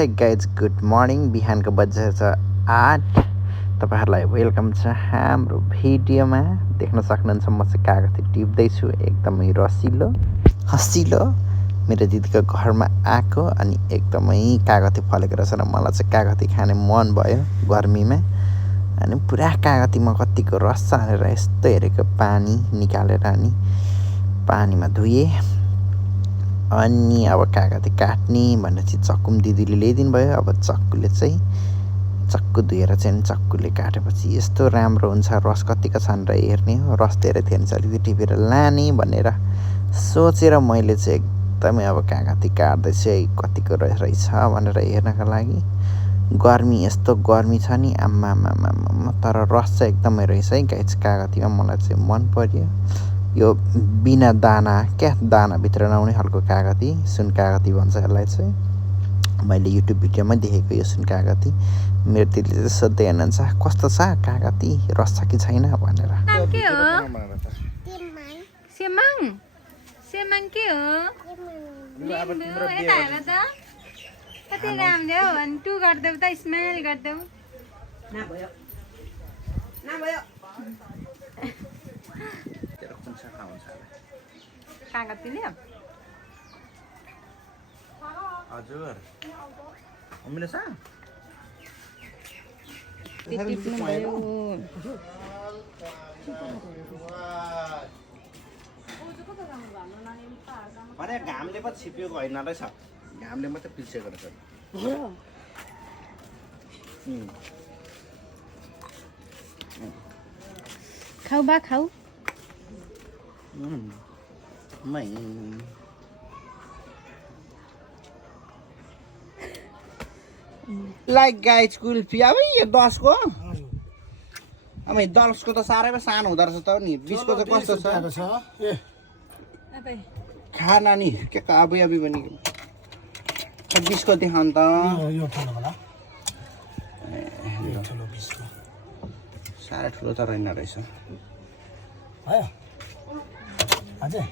है guys good morning बिहानको बजेको छ 8 तपाईहरुलाई वेलकम छ हाम्रो भिडियोमा देख्न सक्नुहुन्छ म चाहिँ कागती टिप्दैछु एकदमै रसिलो हसिलो मेरो दिदीको घरमा आको अनि एकदमै कागती फलेको रहेछ र मलाई चाहिँ कागती खाने मन भयो गर्मीमा अनि पुरा कागतीमा कतिको रस छ हालेर यस्तो हेरेको पानी निकालेर अनि पानीमा धुए अनि अब कागती काट्ने भनेर चाहिँ चक्कु दिदीले ल्याइदिनु भयो अब चक्कुले चाहिँ चक्कु धुएर चाहिँ चक्कुले काटेपछि यस्तो राम्रो हुन्छ रस कतिको छ भनेर हेर्ने हो रस धेरै थियो भने चाहिँ अलिकति टिपेर लाने भनेर सोचेर मैले चाहिँ एकदमै अब कागती काट्दैछु है कतिको रहेछ भनेर हेर्नका लागि गर्मी यस्तो गर्मी छ नि आम्मा तर रस चाहिँ एकदमै रहेछ है गाइस कागतीमा मलाई चाहिँ मन पर्यो यो बिना दाना क्या दाना भित्र नहुने खालको कागती सुन कागती भन्छ यसलाई चाहिँ मैले युट्युब भिडियोमा देखेको यो सुन कागती मेरो दिदीले चाहिँ सोध्दै हुनुहुन्छ कस्तो छ कागती रस छ कि छैन भनेर नाम के हो सेमाङ सेमाङ के हो लिम्बू यता हेर त कति राम्रो हो अनि टु गर्देऊ त स्माइल गर्देऊ नभयो कागतीले हजुर अमिले छ टिप्नु भयो अरे घामले पो छिपेको होइन रहेछ घामले मात्रै पिल्सेको रहेछ खाऊ बा खाऊ लाइक गाइज कुल्फी अब यो 10 को अब 10 को त साह्रै सानो हुँदो रहेछ त नि 20 को त कस्तो छ खाना नि के काबु याबी पनि 20 को देखाउन त यो ठुलो होला यो ठुलो 20 को साह्रै ठुलो त रहेन रहेछ आयो अझै